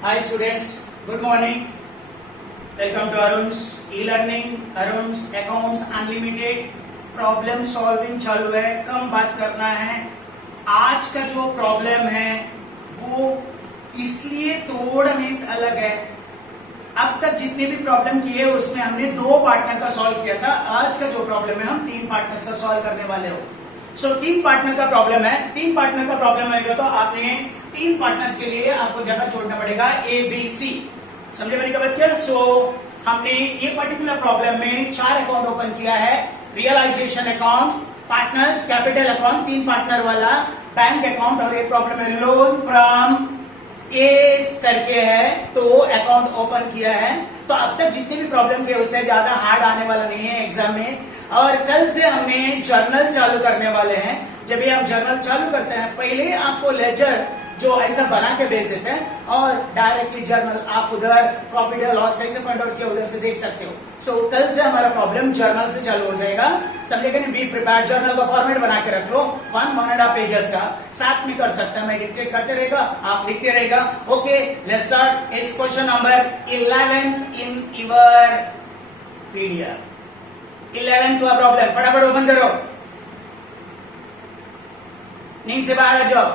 Hi students, good morning. Welcome to Arun's e-learning, Arun's Accounts Unlimited. Problem solving चालू है, कम बात करना है। आज का जो प्रॉब्लम है वो इसलिए थोड़ा मीन्स अलग है। अब तक जितने भी प्रॉब्लम किए उसमें हमने 2 पार्टनर का सॉल्व किया था। आज का जो प्रॉब्लम है हम 3 पार्टनर्स का सॉल्व करने वाले हो। सो 3 पार्टनर का प्रॉब्लम है। 3 पार्टनर का प्रॉब्लम आएगा तो आपने 3 पार्टनर्स के लिए आपको जगह छोड़ना पड़ेगा ए बी सी। समझे मेरी बात क्या? सो हमने ये पर्टिकुलर प्रॉब्लम में 4 अकाउंट ओपन किया है। Realisation account, partners, capital account, 3 partner वाला, बैंक अकाउंट, और ये प्रॉब्लम है लोन फ्रॉम एस करके है तो अकाउंट ओपन किया है। तो अब तक जितने भी प्रॉब्लम किए उससे ज्यादा हार्ड आने वाला नहीं है एग्जाम में। और कल से हमने जर्नल चालू करने वाले हैं। जब ये हम जर्नल चालू करते हैं पहले आपको लेजर जो ऐसा बना के भेज देते हैं और डायरेक्टली जर्नल आप उधर प्रॉफिट या लॉस कैसे फाइंड आउट किया उधर से देख सकते हो। सो कल से हमारा प्रॉब्लम जर्नल से चालू हो जाएगा। समझेगा नहीं? बी प्रिपेयर, जर्नल का फॉर्मेट बना के रख लो 1.5 पेजेस का, साथ में कर सकता है। मैं डिक्टेट करते रहेगा, आप लिखते रहेगा। Okay, let's start. इस question number 11 in your PDF. 11 का प्रॉब्लम फटाफट ओपन करो, नहीं से बाहर आ जाओ।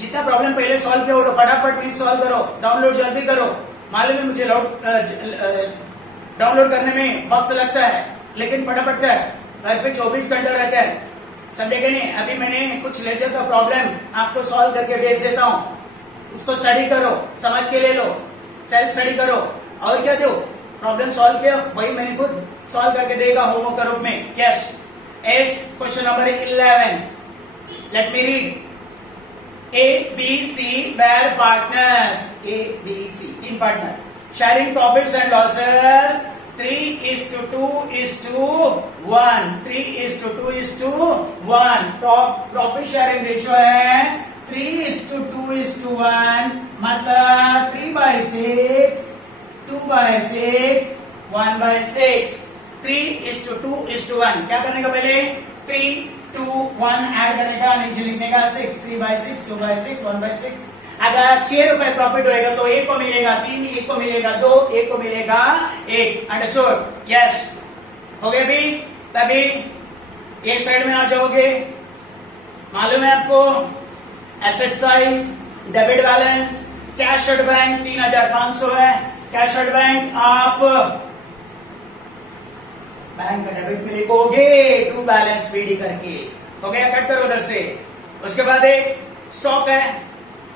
जितना प्रॉब्लम पहले सॉल्व किया वो फटाफट प्लीज सॉल्व करो, डाउनलोड जल्दी करो। मालूम है मुझे डाउनलोड करने में वक्त लगता है, लेकिन फटाफट कर, घर पे 24 घंटे रहते हैं। समझे कि नहीं? अभी मैंने कुछ लेजर का प्रॉब्लम आपको सॉल्व करके भेज देता हूं, उसको स्टडी करो, समझ के ले लो, सेल्फ स्टडी करो। और क्या दो प्रॉब्लम सॉल्व किया वही मैंने खुद सॉल्व करके देगा होमवर्क के रूप में। Yes, S question number 11, let me read. A, B, C were partners. A, B, C, 3 partners. Sharing profits and losses 3:2:1. 3:2:1. Profit sharing ratio है 3:2:1, मतलब 3/6, 2/6, 1/6, 3:2:1। क्या करने का पहले? 3, 2, 1 ऐड करने का, नीचे लिखने का 6, 3/6, 2/6, 1/6। अगर 6 रुपए प्रॉफिट होएगा तो 1 को मिलेगा 3, 1 को मिलेगा 2, 1 को मिलेगा 1। अंडरस्टूड? यस, हो गया भी? तभी ये साइड में आ जाओगे। मालूम है आपको asset side, debit balance, cash at bank 3500 है। कैश एट बैंक आप बैंक का डेबिट में लिखोगे टू बैलेंस पीडी करके। हो गया? कट करो उधर से। उसके बाद एक स्टॉक है,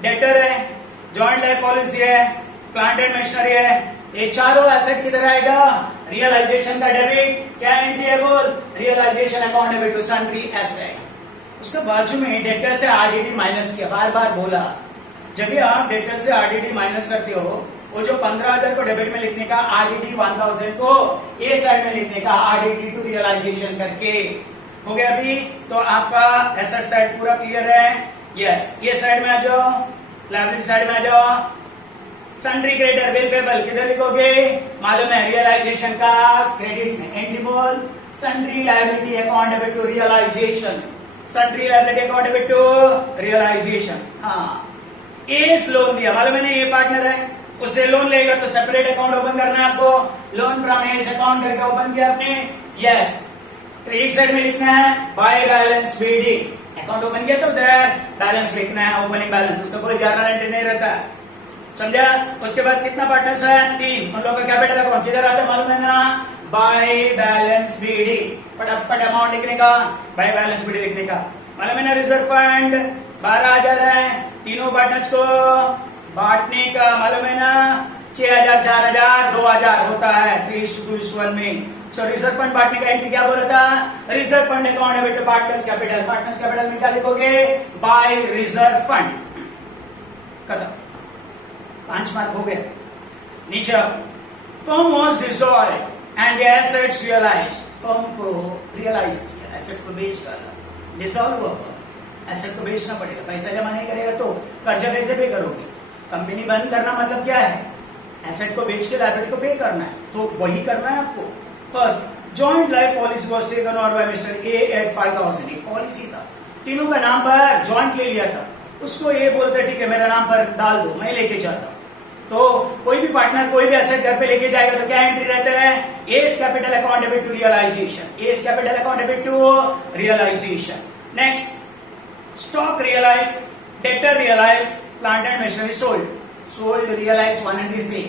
डेटर है, जॉइंट लाइफ पॉलिसी है, प्लांट एंड मशीनरी है। ये चारों एसेट किधर आएगा? रियलाइजेशन का डेबिट। क्या एंट्री है बोल? Realisation account debit to sundry asset. उसके बाजू में डेटर से आरडीडी माइनस किया, बार बार बोला। जब भी आप डेटर से आरडीडी माइनस करते हो, वो जो 15,000 को डेबिट में लिखने का, आरडीडी 1000 को ए साइड में लिखने का, आरडीडी टू रियलाइजेशन करके। हो गया अभी? तो आपका एसेट साइड पूरा क्लियर है। यस, ये साइड में आ जाओ, लायबिलिटी साइड में आ जाओ। सन्ड्री क्रेडिटर बिल पेबल किधर लिखोगे? मालूम है रियलाइजेशन का क्रेडिट में एंट्री बोल, sundry liability account debit to realisation, sundry liability account debit to realisation. हाँ, एस लोन दिया, मालूम है ना ये पार्टनर है, उससे लोन लेगा तो सेपरेट अकाउंट ओपन करना है आपको। लोन फ्रॉम एस अकाउंट करके ओपन किया आपने। यस, क्रेडिट साइड में लिखना है by balance BD. Account open किया तो उधर बैलेंस लिखना है, ओपनिंग बैलेंस, उसका कोई जर्नल एंट्री नहीं रहता। समझा? उसके बाद कितना पार्टनर्स है? 3। उन लोगों का कैपिटल अकाउंट किधर आता है मालूम है ना? By balance BD. फटाफट अमाउंट लिखने का, बाय बैलेंस बीडी लिखने का। मालूम है ना? रिजर्व फंड 12,000 है। तीनों पार्टनर्स को बांटने का, मालूम है ना? 6,000, 4,000, 2,000 होता है 3:1 में। सो रिजर्व फंड बांटने का एंट्री क्या बोला था? Reserve fund account debit to partners capital. Partners capital में क्या लिखोगे? By reserve fund. खत्म, 5 मार्क हो गए। नीचे firm was dissolve and the assets realise. Firm को रियलाइज किया, एसेट को बेच डाला, डिसॉल्व हुआ फर्म। एसेट को बेचना पड़ेगा, पैसा जमा नहीं करेगा तो कर्जा कैसे पे करोगे? कंपनी बंद करना मतलब क्या है? एसेट को बेच के लायबिलिटी को पे करना है, तो वही करना है आपको। First, joint life policy was taken over by mister A at 5,000। एक पॉलिसी था, तीनों का नाम पर जॉइंट ले लिया था। उसको ये बोलते ठीक है मेरा नाम पर डाल दो, मैं लेके जाता हूं। तो कोई भी पार्टनर कोई भी एसेट घर पे लेके जाएगा तो क्या एंट्री रहते हैं? A's capital account debit to realisation, A's capital account debit to realisation. Next, stock realise, debtor realise, plant and machinery sold, sold realise one and the same.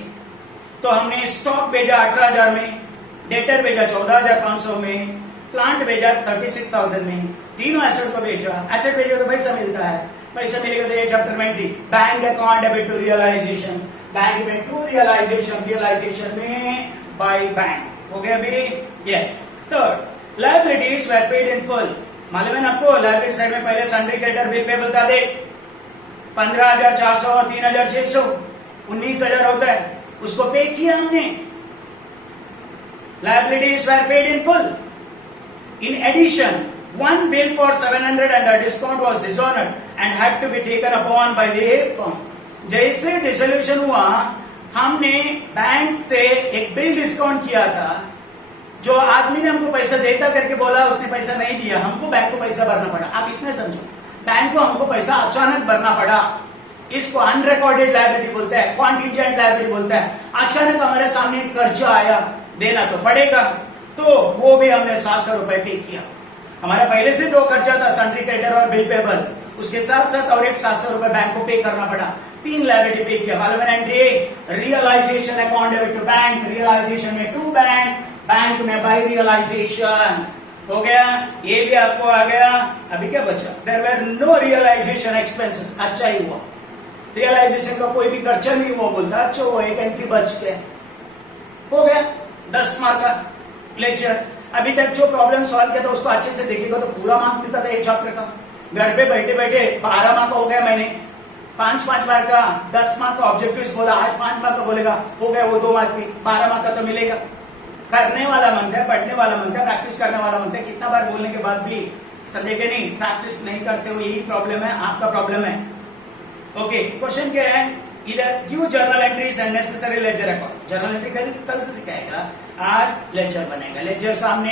तो हमने स्टॉक भेजा 18,000 में, डेटर भेजा 14,500 में, प्लांट भेजा 36,000 में, तीनों एसेट को भेजा। एसेट भेजा तो पैसा मिलता है, पैसा मिलेगा तो ये चैप्टर में entry, bank account debit to realisation, bank में टू रियलाइजेशन, रियलाइजेशन में बाय बैंक। हो गया अभी? Yes. Third, liabilities were paid in full. मालूम है ना आपको, लायबिलिटी साइड में पहले सन्ड्री क्रेडिटर बिल पेबल था, दे 15,400 और 3,600, 19,000 होता है, उसको पे किया हमने। Liabilities were paid in full. In addition, one bill for 700 and the discount was dishonored and had to be taken upon by the firm. जैसे डिसोल्यूशन हुआ, हमने बैंक से एक बिल डिस्काउंट किया था, जो आदमी ने हमको पैसा देता करके बोला, उसने पैसा नहीं दिया, हमको बैंक को पैसा भरना पड़ा। आप इतने समझो, बैंक को हमको पैसा अचानक भरना पड़ा। इसको अनरिकॉर्डेड लायबिलिटी बोलते हैं, कॉन्टिजेंट लायबिलिटी बोलते हैं। अचानक हमारे सामने कर्जा आया, देना तो पड़ेगा, तो वो भी हमने 700 रुपए पे किया। हमारा पहले से जो खर्चा था सन्ड्री क्रेडिटर और बिल पेबल, उसके साथ साथ और एक 700 रुपए बैंक को पे करना पड़ा, 3 लायबिलिटी पे किया। मालूम है entry, realisation account debit to bank, realisation में टू बैंक, बैंक में बाय रियलाइजेशन। हो गया, ये भी आपको आ गया। अभी क्या बचा? There were no realisation expenses. अच्छा ही हुआ, रियलाइजेशन का कोई भी खर्चा नहीं हुआ बोलता, अच्छा वो एक एंट्री बच गया। हो गया 10 मार्क का लेक्चर। अभी तक जो प्रॉब्लम सॉल्व किया था उसको अच्छे से देखिएगा तो पूरा मार्क मिलता था एक चैप्टर का। घर पे बैठे बैठे 12 मार्क का हो गया, मैंने 5-5 मार्क का, 10 मार्क का ऑब्जेक्टिव्स बोला, आज 5 मार्क का बोलेगा, हो गया वो 2 मार्क पे, 12 मार्क का तो मिलेगा। करने वाला मनता है, पढ़ने वाला मनता है, प्रैक्टिस करने वाला मनता है। कितना बार बोलने के बाद भी समझेंगे नहीं, प्रैक्टिस नहीं करते हो, यही प्रॉब्लम है, आपका प्रॉब्लम है। ओके, क्वेश्चन क्या है? इधर give journal entries and necessary ledger account. Journal entry कल से सिखाएगा, आज लेक्चर बनेगा, लेक्चर सामने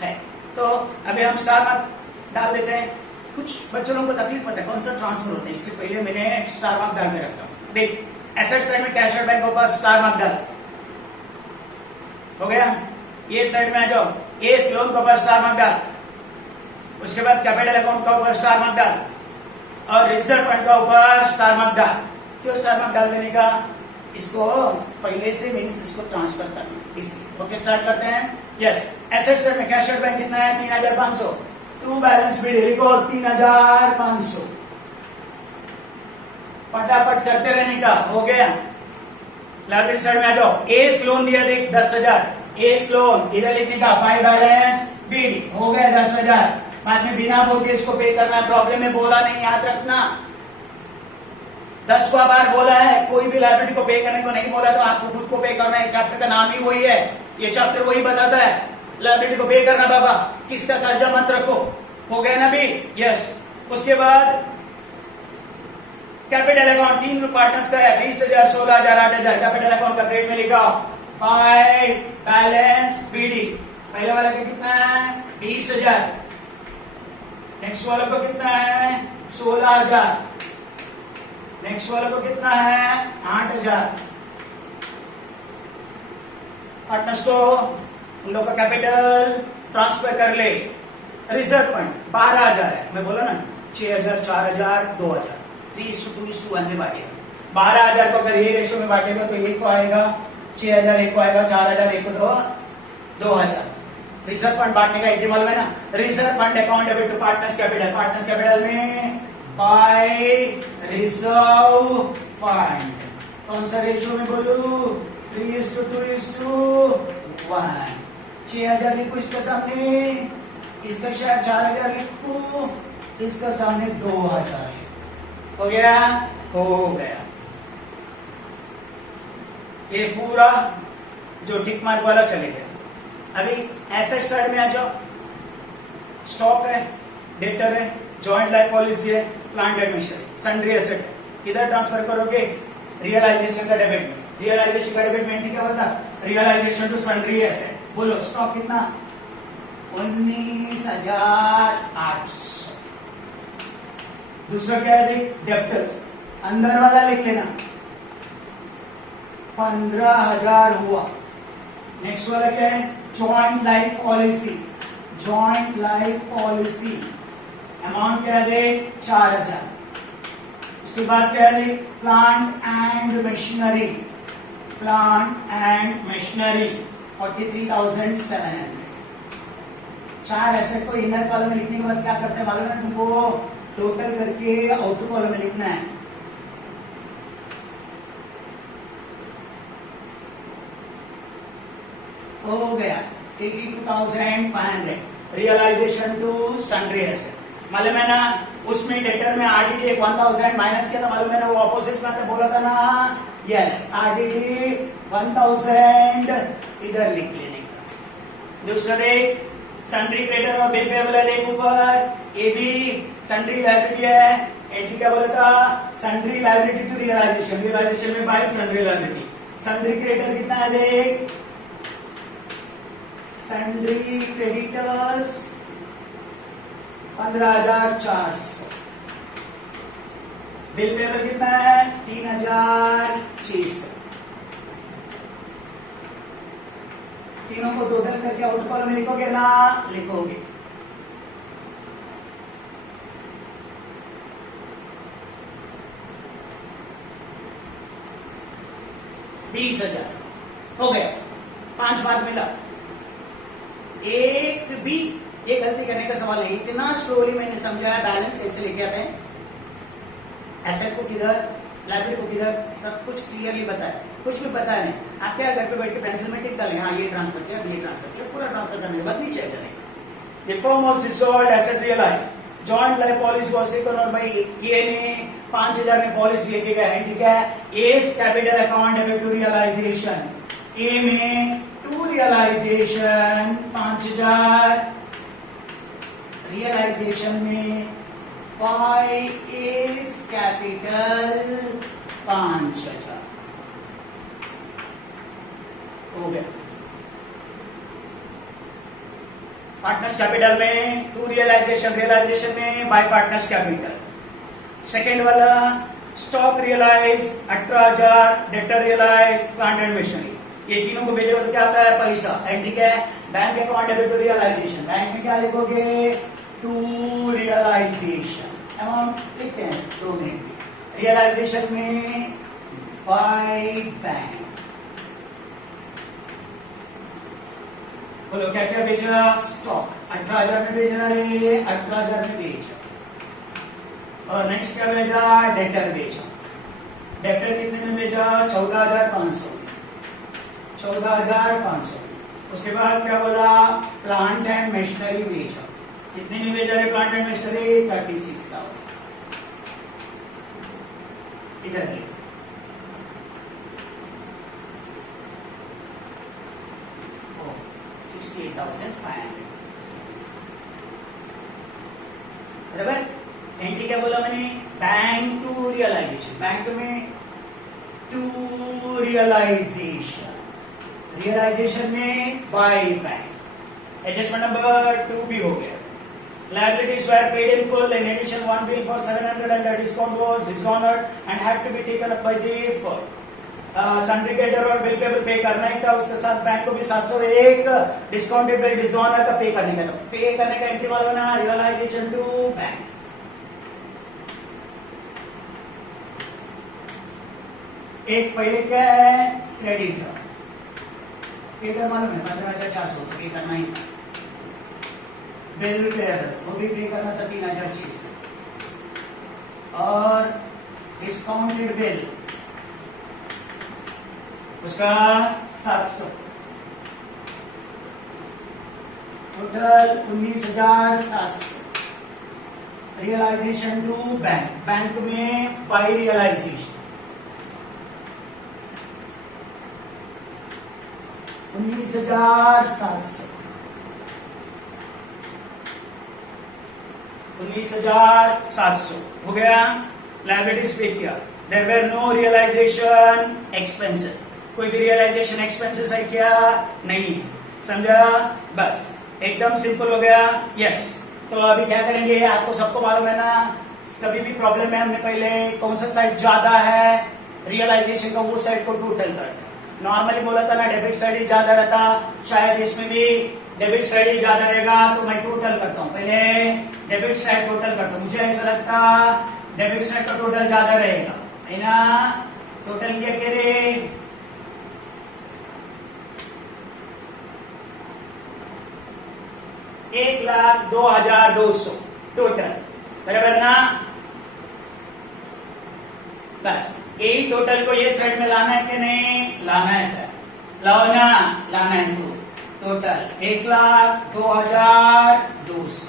है। तो अभी हम स्टार मार्क डाल देते हैं। कुछ बच्चों को तकलीफ होता है कौन सा ट्रांसफर होता है, इसके पहले मैंने स्टार मार्क डाल के रखता हूं। देख, एसेट साइड में कैश और बैंक के ऊपर स्टार मार्क डाल, हो गया। ये साइड में आ जाओ, एस लोन के ऊपर स्टार मार्क डाल, उसके बाद कैपिटल अकाउंट का ऊपर स्टार मार्क डाल, और रिजर्व फंड का ऊपर स्टार मार्क डाल। क्यों स्टार मार्क डाल देने का? इसको पहले से मीन्स इसको ट्रांसफर करना, इसलिए। ओके, स्टार्ट करते हैं। यस, एसेट साइड में कैश और बैंक कितना है? 3,500। टू बैलेंस शीट लिखो 3,500, फटाफट करते रहने का। हो गया, लायबिलिटी साइड में आ जाओ। एस लोन दिया देख 10,000, एस लोन इधर लिखने का, बाय बैलेंस बीडी, हो गया 10,000। बाद में बिना बोल के इसको पे करना, प्रॉब्लम में बोला नहीं, याद रखना। 10 बार बोला है, कोई भी लायबिलिटी को पे करने को नहीं बोला तो आपको खुद को पे करना है। चैप्टर का नाम ही वही है, ये चैप्टर वही बताता है, लायबिलिटी को पे करना। बाबा किसका कर्जा मत रखो। हो गया ना भी? यस। उसके बाद कैपिटल अकाउंट 3 पार्टनर्स का है, 20,000, 16,000, 8,000। कैपिटल अकाउंट का ग्रेड में लिखा बाय बैलेंस बीडी। पहले वाला का कितना है? 20,000। नेक्स्ट वाला को कितना है? 16,000। नेक्स्ट वाला को कितना है? 8,000। पार्टनर्स को उन लोगों का कैपिटल ट्रांसफर कर ले। रिजर्व फंड 12,000 है, मैं बोला ना 6,000, 4,000, 2,000, 3:2:1 में बांटेगा। 12,000 को अगर ये रेशो में बांटेगा तो एक को आएगा 6,000, एक को आएगा 4,000, एक को 2,000। रिजर्व फंड बांटने का एक मालूम है ना, reserve fund account debit to partners capital. Partners capital में बाय रिजर्व फंड, कौन सा रेशो में बोलू? 3:2:1। 6,000 लिखो इसका सामने, इसका शायद 4,000 लिखो, इसका सामने 2,000 लिखो। हो गया? हो गया। ये पूरा जो टिक मार्क वाला चले गया। अभी एसेट साइड में आ जाओ। स्टॉक है, डेटर है, जॉइंट लाइफ पॉलिसी है, plant and machinery, sundry asset है। किधर ट्रांसफर करोगे? रियलाइजेशन का डेबिट में। रियलाइजेशन का डेबिट में क्या होता? Realization to sundry asset. बोलो स्टॉक कितना? 19,800। दूसरा क्या है देख, डेप्टर्स, अंदर वाला लिख लेना, 15,000 हुआ। नेक्स्ट वाला क्या है, joint life policy, joint life policy amount क्या है देख, 4,000। उसके बाद क्या है देख, plant and machinery, plant and machinery 43,700। चार एसेट को इनर कॉलम में लिखने के बाद क्या करते हैं मालूम है तुमको, टोटल करके आउटर कॉलम में लिखना है। हो गया 82,500 रियलाइजेशन टू सन्ड्री एसेट। मालूम है ना, उसमें डेटर में आरडीडी 1,000 माइनस किया था, मालूम है ना, वो ऑपोजिट में बोला था ना, यस आरडीडी 1,000 इधर लिख लेने का। दूसरा देख, सन्ड्री क्रेडिटर और बिल पेबल है देख ऊपर, ए बी सन्ड्री लायबिलिटी है, एंट्री क्या बोला था, sundry liability to realisation, realisation में by sundry liability. Sundry creditor कितना है देख, सन्ड्री क्रेडिटर्स 15,400, बिल पेबल कितना है 3,600। तीनों को टोटल करके आउट कॉलम में लिखोगे ना, लिखोगे। $20,000 हो गया, 5 मार्क मिला। एक भी ये गलती करने का सवाल नहीं, इतना स्लोली मैंने समझाया बैलेंस कैसे लेके आते हैं, एसेट को किधर, लायबिलिटी को किधर, सब कुछ क्लियरली बताया। कुछ भी पता नहीं, आप क्या घर पे बैठ के पेंसिल में टिक डालेंगे, हाँ ये ट्रांसफर किया, ये ट्रांसफर किया, पूरा ट्रांसफर करने के बाद नीचे चलेंगे। The firm was dissolved, asset realized, joint life policy was taken over by ये ने 5,000 में पॉलिसी लेके गया है, ठीक है। S capital account debit to realisation, A में टू रियलाइजेशन 5,000, रियलाइजेशन में बाय एस कैपिटल 5,000 हो गया। पार्टनर्स कैपिटल में टू रियलाइजेशन, रियलाइजेशन में बाय पार्टनर्स कैपिटल। सेकेंड वाला stock realise 18,000, debtor realise, plant and machinery, ये तीनों को भेजोगे तो क्या आता है पैसा, एंट्री क्या है, bank account debit to realisation, bank में क्या लिखोगे, टू रियलाइजेशन, अमाउंट लिखते हैं 2 मिनट में। रियलाइजेशन में बाय बैंक, बोलो क्या क्या भेजा, स्टॉक 18,000 में भेजना रे, 18,000 में भेजा। और नेक्स्ट क्या भेजा, डेटर भेजा, डेटर कितने में भेजा, 14,500, 14,500। उसके बाद क्या बोला, प्लांट एंड मशीनरी भेजा, कितने में भेजा रे प्लांट एंड मशीनरी, 36,000 इधर ले। ओ 68,500 बराबर। एंट्री क्या बोला मैंने, बैंक टू रियलाइजेशन, बैंक में टू रियलाइजेशन, रियलाइजेशन में बाय बैंक। एडजस्टमेंट नंबर 2 भी हो गया। Liabilities were paid in full. In addition, one bill for 700 and the discount was dishonored and had to be taken up by the firm. Sundry creditor और bill payable पे करना ही था, उसके साथ bank को भी 701 डिस्काउंटेड बिल डिसऑनर का पे करने का था। पे करने का एंट्री वाला बना रियलाइजेशन टू बैंक। एक पहले क्या है, क्रेडिटर, क्रेडिटर मालूम है 15,400 पे करना ही था। बिल पेबल वो भी पे करना था 3,600 और डिस्काउंटेड बिल उसका 700, total 19,700। Realization to bank, bank में बाय रियलाइजेशन 19,700, 19,700 हो गया। लायबिलिटीज पे किया, there were no realisation expenses, कोई भी रियलाइजेशन एक्सपेंसेस है क्या, नहीं है, समझा, बस एकदम सिंपल हो गया। यस, तो अभी क्या करेंगे, आपको सबको मालूम है ना, कभी भी प्रॉब्लम है, हमने पहले कौन सा साइड ज्यादा है रियलाइजेशन का, वो साइड को टोटल करते हैं। नॉर्मली बोला था ना डेबिट साइड ही ज्यादा रहता, शायद इसमें भी डेबिट साइड ही ज्यादा रहेगा, तो मैं टोटल करता हूं। पहले डेबिट साइड टोटल करता हूं, मुझे ऐसा लगता डेबिट साइड का टोटल ज्यादा रहेगा, है ना। टोटल क्या कह रहे, 1,02,200 टोटल, बराबर ना। बस यही टोटल को ये साइड में लाना है कि नहीं लाना है सर, लाओ ना, लाना है तो टोटल 1,02,200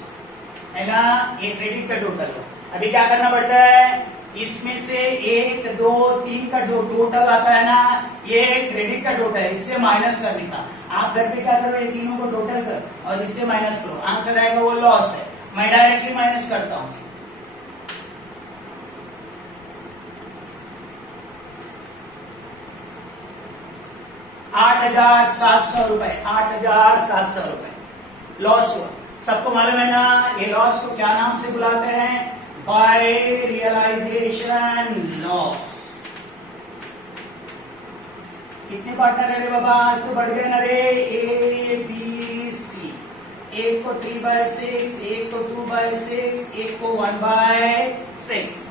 है ना, ये क्रेडिट का टोटल हो। अभी क्या करना पड़ता है, इसमें से 1, 2, 3 का जो टोटल आता है ना, ये क्रेडिट का टोटल है, इससे माइनस करने का। आप घर पे क्या करो, ये तीनों को टोटल कर और इससे माइनस करो, आंसर आएगा वो लॉस है। मैं डायरेक्टली माइनस करता हूं, ₹8,700, 8,700 रुपए लॉस हुआ। सबको मालूम है ना, ये लॉस को क्या नाम से बुलाते हैं, बाय रियलाइजेशन लॉस। कितने पार्टनर है रे बाबा, आज तो बढ़ गए ना रे, ए बी सी। एक को 3/6, एक को 2/6, एक को 1/6।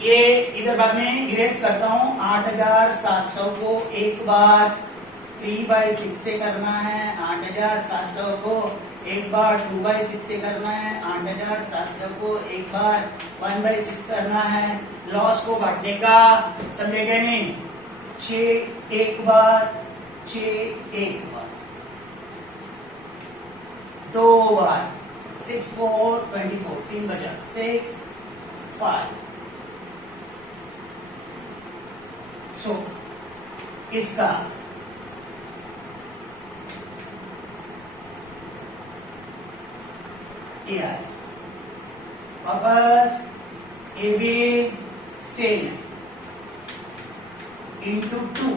ये इधर बाद में इरेज करता हूं, 8,700 को एक बार 3/6 से करना है, 8,700 को एक बार 2/6 से करना है, 8,700 को एक बार 1/6 करना है। लॉस को बांटने का समझेगा नहीं, 6 एक बार, 6 एक बार, 2 बार, 6 4 24, 3 बचा, 6 5। सो इसका ये आया वापस, ए बी सेम इंटू 2,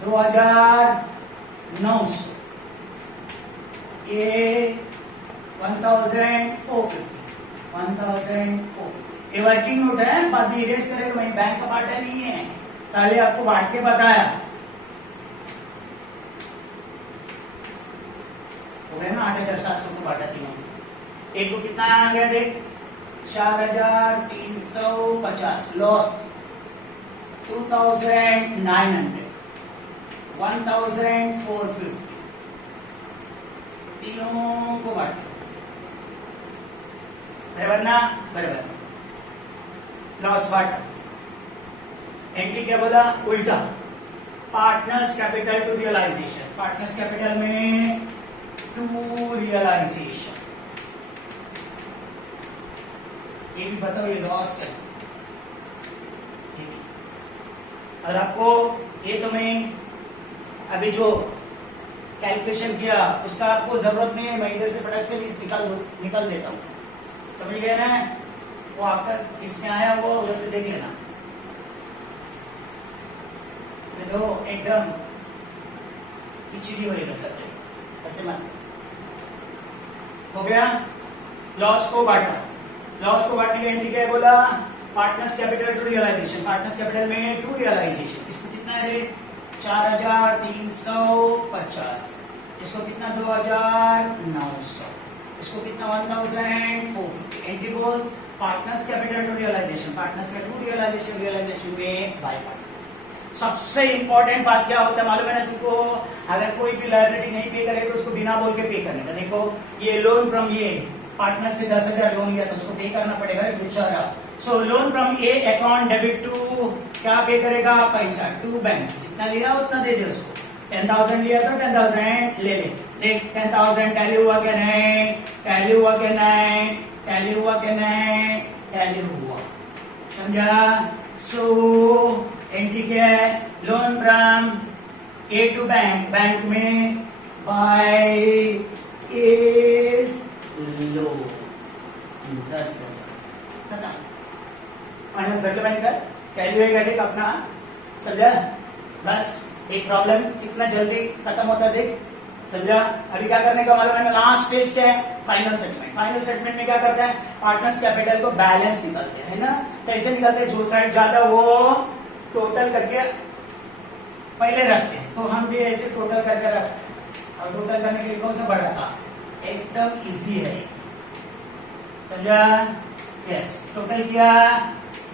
2,900, ये 1,450, 1,450। ये वर्किंग नोट है, बाद में इरेज करेगा, वही बैंक का पार्ट नहीं है, खाली आपको बांट के बताया। हो गया ना, 8,700 को बांटा तीनों, एक को कितना आ गया देख, 4,350 लॉस, 2,900, 1,450, तीनों को बांटा, बराबर ना, बराबर। लॉस बांटा, एंट्री क्या बोला, उल्टा, partners capital to realization, partners capital में टू रियलाइजेशन। ये भी बताओ, ये लॉस कर, और आपको ये तो मैं अभी जो कैलकुलेशन किया उसका आपको जरूरत नहीं है, मैं इधर से फटक से भी निकाल देता हूं, समझ गए ना। वो आपका इसमें आया वो उधर से देख लेना, तो एकदम पिछड़ी होएगा सब जगह, ऐसे मत। हो गया, लॉस को बांटा, लॉस को बांटने की एंट्री क्या है बोला, partners capital to realization, partners capital में टू रियलाइजेशन। इसको कितना है, 4,350, इसको कितना 2,900, इसको कितना 1,450। एंट्री बोल, partners capital to realization, partners का टू रियलाइजेशन, रियलाइजेशन में बाय पार्टनर। सबसे इंपॉर्टेंट बात क्या होता है मालूम है ना तुमको, अगर कोई भी लायबिलिटी नहीं पे करे तो उसको बिना बोल के पे करने का। देखो ये लोन फ्रॉम ये पार्टनर से 10,000 लोन लिया तो उसको पे करना पड़ेगा, बेचारा। So loan from A account debit to, क्या पे करेगा, पैसा, टू बैंक, जितना लिया उतना दे दे उसको। 10,000 लिया तो 10,000 ले ले। देख 10,000 टैली हुआ क्या नहीं, टैली हुआ क्या नहीं, टैली हुआ क्या नहीं, टैली हुआ, समझा। सो एंट्री क्या है, loan from A to bank, bank में बाय इज लोन, 10,000 खत्म। फाइनल सेटलमेंट कर, टैली होएगा देख अपना, समझा। बस एक प्रॉब्लम कितना जल्दी खत्म होता है देख, समझा? अभी क्या करने का मालूम है? लास्ट स्टेज क्या है? Final settlement. फाइनल सेटलमेंट में क्या करते हैं? पार्टनर्स कैपिटल को बैलेंस निकालते हैं, है ना? कैसे निकालते हैं? जो साइड ज्यादा वो टोटल करके पहले रखते हैं, तो हम भी ऐसे टोटल करके रखते हैं। और टोटल करने के लिए कौन सा बड़ा था? एकदम इजी है, समझा? यस, टोटल किया,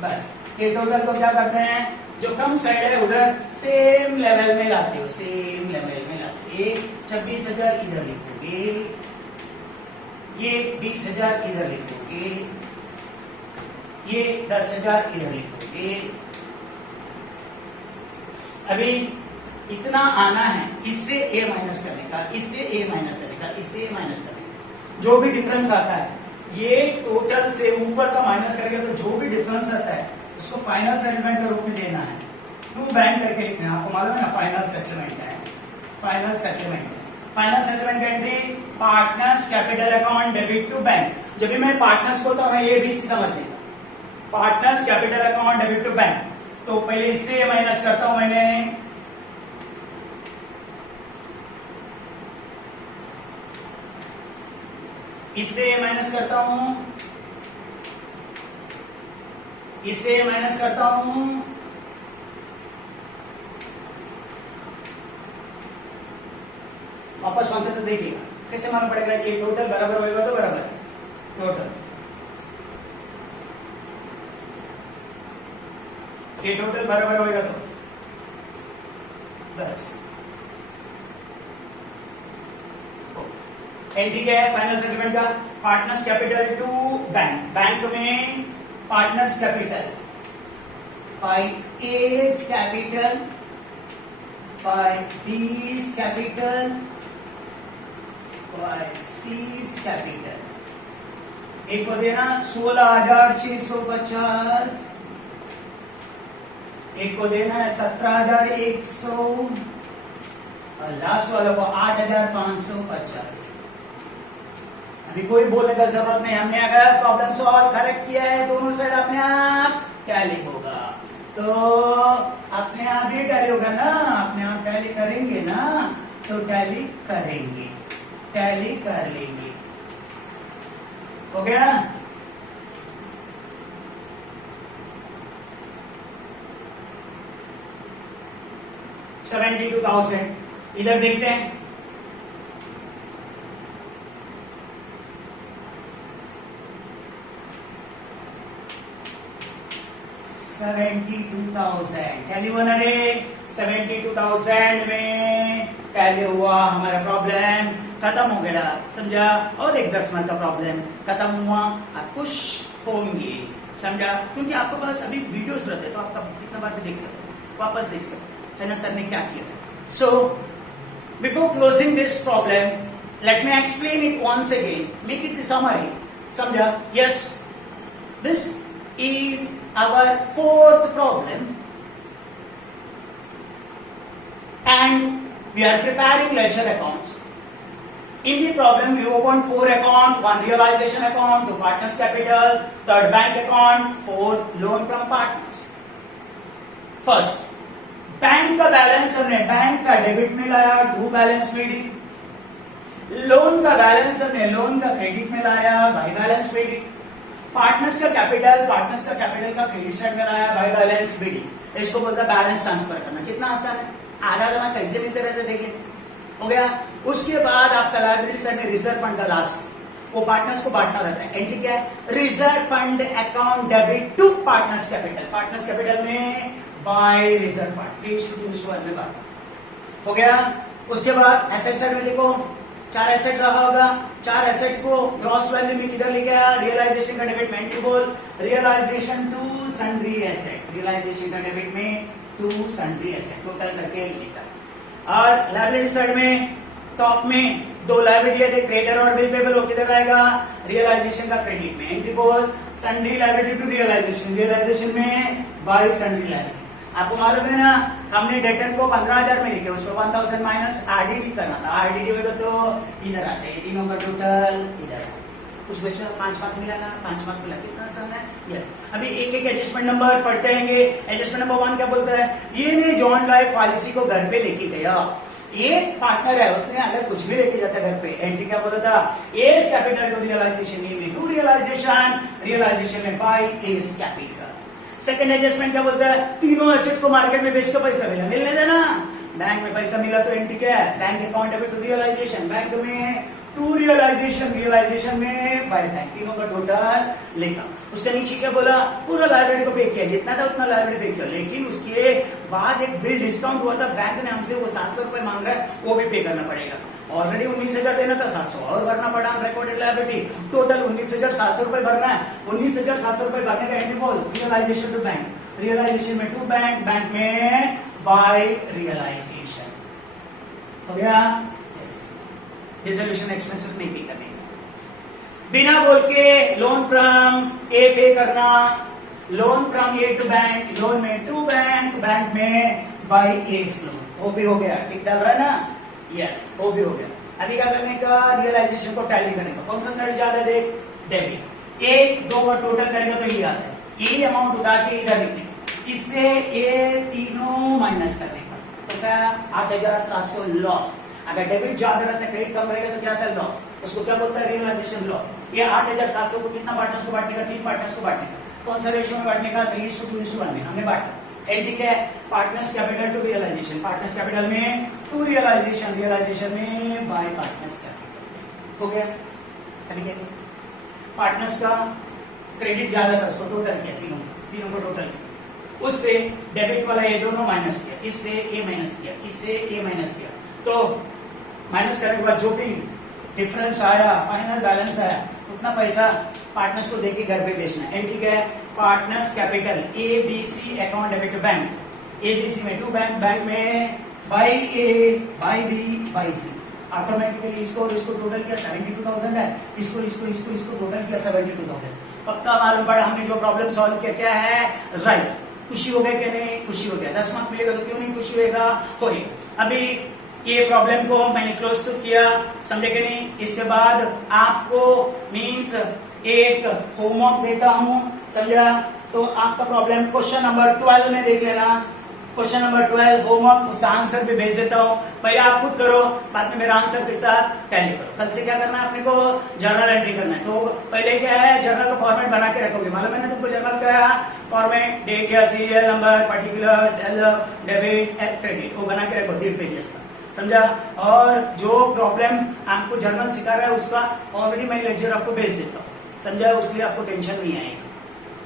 बस। ये टोटल को क्या करते हैं? जो कम साइड है उधर सेम लेवल में लाते हो, सेम लेवल में लाते हो। ये 26,000 इधर लिखोगे, ये 20,000 इधर लिखोगे, ये 10,000 इधर लिखोगे। अभी इतना आना है, इससे ए माइनस करने का, इससे ए माइनस करने का, इससे ए माइनस करने का। जो भी डिफरेंस आता है, ये टोटल से ऊपर का माइनस करके, तो जो भी डिफरेंस आता है उसको फाइनल सेटलमेंट के रूप में देना है। टू बैंक करके लिखना है। आपको मालूम है ना फाइनल सेटलमेंट क्या है? फाइनल सेटलमेंट फाइनल सेटलमेंट का entry partners capital account debit to bank. जब भी मैं पार्टनर्स को तो मैं ये भी समझ लेता, partners capital account debit to bank, तो पहले इससे माइनस करता हूं मैंने, इससे माइनस करता हूं, इससे माइनस करता हूं, वापस मानते तो देखिएगा कैसे मालूम पड़ेगा कि टोटल बराबर होगा, तो बराबर टोटल, ये टोटल बराबर होगा तो 10। एंट्री क्या है फाइनल सेटलमेंट का? Partners capital to bank. Bank में partners capital by A's capital by b's capital by c's capital. एक को देना 16,650, एक को देना है 17,100 और लास्ट वालों को 8,550। अभी कोई बोलने का जरूरत नहीं, हमने अगर प्रॉब्लम सॉल्व करेक्ट किया है दोनों साइड अपने आप टैली होगा, तो अपने आप ही टैली होगा ना, अपने आप टैली करेंगे ना, तो टैली करेंगे, टैली कर लेंगे। हो गया? $72,000 इधर देखते हैं। टैली हुआ ना रे? 72,000 में टैली हुआ, हमारा प्रॉब्लम खत्म हो गया, समझा? और एक 10 मार्क का प्रॉब्लम खत्म हुआ। आप खुश होंगे, समझा? क्योंकि आपके पास अभी वीडियोस रहते, तो आप कितना बार भी देख सकते हैं, वापस देख सकते हैं, है ना सर ने क्या किया है। So before closing this problem, let me explain it once again, make it the summary, समझा? Yes, this is our fourth problem and we are preparing ledger accounts. In the problem we open 4 account, 1 realization account, 2 partners capital, 3rd bank account, 4th loan from partners. First, bank का balance हमने bank का debit में लाया, 2 balance में D. Loan का balance हमने loan का credit में लाया, बाई बैलेंस में डी। पार्टनर्स का कैपिटल का क्रेडिट साइड में लाया, बाय बैलेंस बीडी। इसको बोलता है बैलेंस ट्रांसफर करना। कितना आसान है, आधा आधा कैसे मिलते रहते देखिए, हो गया। उसके बाद आपका लायबिलिटी साइड में रिजर्व फंड का लास्ट, वो पार्टनर्स को बांटना रहता है। एंट्री क्या है? Reserve fund account debit to partners capital. Partners capital में बाय रिजर्व फंड 3:1 में बांटा, हो गया। उसके बाद एसेट साइड में देखो 4 एसेट रहा होगा, 4 एसेट को ग्रॉस वैल्यू में किधर लेके आया? रियलाइजेशन का डेबिट में एंट्री बोल, realization to sundry asset, realization का डेबिट में टू सन्ड्री एसेट, टोटल करके लिखा। और लायबिलिटी साइड में टॉप में 2 लायबिलिटी थे, क्रेडिटर और बिल पेबल, वो किधर आएगा? रियलाइजेशन का क्रेडिट में एंट्री बोल, sundry liability to realisation, realisation में बाय सन्ड्री लायबिलिटी। आपको मालूम है ना, हमने डेटर को 15,000 में लिखे, उसको 1000 माइनस आरडीडी करना था। आरडीडी होगा तो इधर आता है, तीनों का टोटल इधर है। कुछ बचा, 5 मार्क मिला ना, 5 मार्क मिला, कितना आसान है। यस, अभी एक एक एडजस्टमेंट नंबर पढ़ते रहेंगे। एडजस्टमेंट नंबर 1 क्या बोलता है? ये ने जॉइंट लाइफ पॉलिसी को घर पे लेके गया, ये पार्टनर है, उसने अगर कुछ भी लेके जाता घर पे, एंट्री क्या बोला था, एस कैपिटल टू रियलाइजेशन में टू रियलाइजेशन, रियलाइजेशन में by S capital. Second adjustment क्या बोलता है, तीनों एसेट को मार्केट में बेच के पैसा मिला, मिलने देना। बैंक में पैसा मिला तो एंट्री क्या है, bank account debit to realisation, bank में टू रियलाइजेशन, रियलाइजेशन में बाय बैंक, तीनों का टोटल लेखा। उसके नीचे क्या बोला, पूरा लाइब्रेरी को पे किया, जितना था उतना लाइब्रेरी पे किया, लेकिन उसके बाद एक बिल डिस्काउंट हुआ था, बैंक ने हमसे वो 700 रुपए मांग रहा है, वो भी पे करना पड़ेगा। ऑलरेडी 19,000 देना था, 700 और भरना पड़ा, रिकॉर्डेड लायबिलिटी टोटल 19,700 रुपए भरना है। 19,700 रुपए भरने का एंट्री बोल, रियलाइजेशन टू बैंक, रियलाइजेशन में टू बैंक, बैंक में बाय रियलाइजेशन हो गया। डिसोल्यूशन एक्सपेंसेस नहीं पे करने का, बिना बोल के लोन फ्रॉम ए पे करना, loan from A to bank, loan में टू बैंक, बैंक में बाय एस लोन, वो भी हो गया, ठीक डाल रहा है ना, यस वो भी हो गया। अभी क्या करने का, रियलाइजेशन को टैली करने का, कौन सा साइड ज्यादा देख, डेबिट, एक दो का टोटल करेगा तो ये आता है, ये अमाउंट उठा के इधर लिखने का, इससे ये तीनों माइनस करने का, तो क्या 8,700 लॉस। अगर डेबिट ज्यादा रहता है, क्रेडिट कम रहेगा तो क्या आता है, लॉस, उसको क्या बोलता है, रियलाइजेशन लॉस। ये 8,700 को कितना पार्टनर्स को बांटने का, 3 पार्टनर्स को बांटने का, कौन सा रेशियो में बांटने का, 3:2:1 में हमने बांटा। एंट्री क्या है, partners capital to realization, partners capital में टू रियलाइजेशन, रियलाइजेशन में बाय पार्टनर्स कैपिटल हो गया। तरीके से पार्टनर्स का क्रेडिट ज्यादा था, उसको टोटल किया, तीनों को टोटल किया, उससे डेबिट वाला ये दोनों माइनस किया, इससे ए माइनस किया, इससे ए माइनस किया, तो माइनस करने के बाद जो भी डिफरेंस आया, फाइनल बैलेंस आया, उतना पैसा पार्टनर्स को देके घर पे बेचना। एंट्री क्या है, partners capital A B C account debit to bank, A B C में टू बैंक, बैंक में by A by B by C, automatically इसको और इसको टोटल किया 72,000 है, इसको इसको इसको इसको टोटल किया 72,000। पक्का मालूम पड़ा हमने जो प्रॉब्लम सॉल्व किया क्या है, राइट। खुशी हो गया क्या नहीं, खुशी हो गया, 10 मार्क मिलेगा तो क्यों नहीं खुशी होगा, होगा। अभी ये प्रॉब्लम को मैंने क्लोज तो किया, समझे कि नहीं। इसके बाद आपको मीन्स एक होमवर्क देता हूं, समझा, तो आपका प्रॉब्लम क्वेश्चन नंबर 12 में देख लेना, क्वेश्चन नंबर 12 होमवर्क, उसका आंसर भी भेज देता हूं, पहले आप खुद करो, बाद में मेरा आंसर के साथ टैली करो। कल से क्या करना है अपने को, जर्नल एंट्री करना है। तो पहले क्या है, जर्नल का फॉर्मेट बना के रखोगे, मालूम है ना तुमको जर्नल का फॉर्मेट, डेट या serial number, particulars, debit, credit, वो बना के रखो 1.5 पेजेस का, समझा। और जो प्रॉब्लम आपको जर्नल सिखा रहा है उसका ऑलरेडी मैं लेक्चर आपको भेज देता हूँ, समझा, उसलिए आपको टेंशन नहीं आएगा।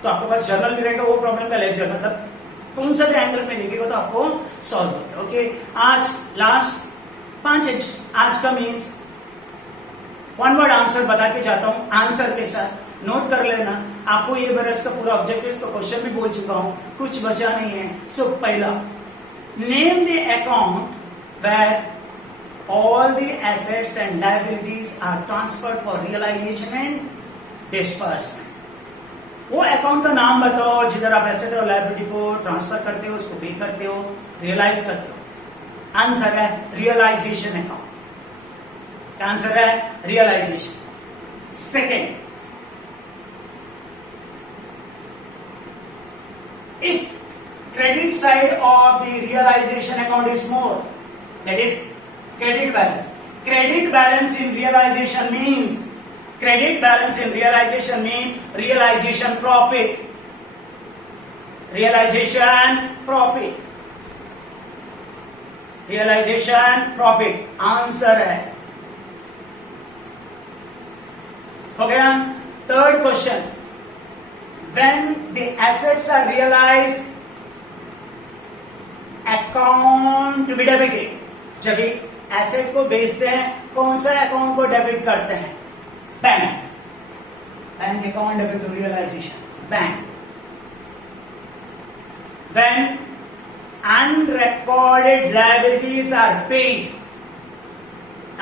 तो आपके पास जर्नल भी रहेगा, वो प्रॉब्लम का लेक्चर मतलब कौन सा भी एंगल में देखेगा तो आपको सॉल्व होता है। ओके, आज लास्ट 5 आज का मीन्स 1 वर्ड आंसर बता के जाता हूं, आंसर के साथ नोट कर लेना। आपको ये बरस का पूरा ऑब्जेक्टिव का क्वेश्चन भी बोल चुका हूं, कुछ बचा नहीं है। सो पहला, name the account where all the assets and liabilities are transferred for realization and disbursement. वो अकाउंट का नाम बताओ जिधर आप एसेट और लायबिलिटी को ट्रांसफर करते हो, उसको पे करते हो, रियलाइज करते हो। आंसर है रियलाइजेशन अकाउंट, आंसर है realization. Second, if credit side of the realization account is more, that is credit balance. Credit balance in realization means, credit balance in realization means realization profit, realization profit, realization profit, answer है। हो गया। Third question, when the assets are realized account to be debited, जब asset को बेचते हैं कौन सा account को डेबिट करते हैं, bank, bank account debit to realisation, bank. When unrecorded liabilities are paid,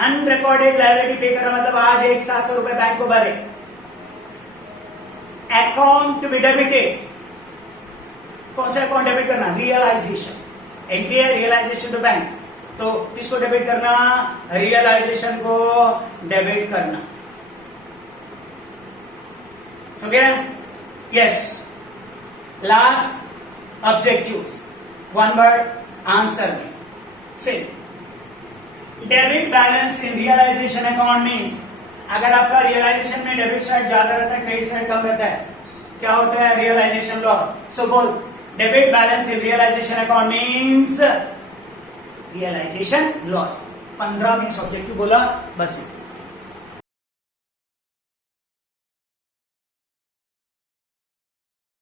unrecorded liability pay करना मतलब आज 700 रुपए बैंक को भरे, अकाउंट टू बी डेबिटेड, कौन सा अकाउंट डेबिट करना, रियलाइजेशन। एंट्री है रियलाइजेशन टू बैंक, तो किसको डेबिट करना, रियलाइजेशन को डेबिट करना। हो गया, yes. Last objective, 1 word answer में से debit balance in realisation account means अगर आपका रियलाइजेशन में डेबिट साइड ज्यादा रहता है, क्रेडिट साइड कम रहता है, क्या होता है रियलाइजेशन लॉस। सो बोल debit balance in realisation account means realisation loss. 15 means objective बोला बस।